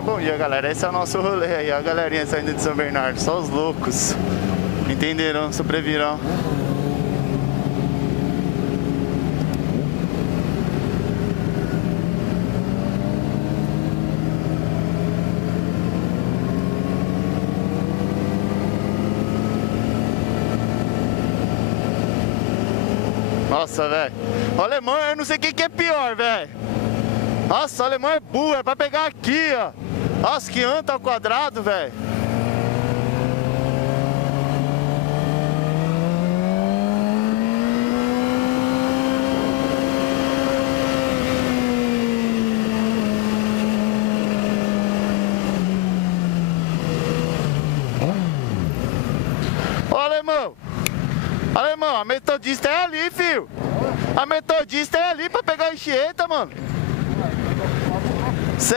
bom dia, galera. Esse é o nosso rolê aí, a galerinha saindo de São Bernardo, só os loucos. Entenderam, sobreviram. Nossa, velho. O alemão, eu não sei o que é pior, velho. Nossa, o alemão é burro, é pra pegar aqui, ó. Nossa, que anta ao quadrado, velho. Ô, alemão. Alemão, a metodista é ali, filho. A metodista é ali pra pegar a enxerta, mano. Cê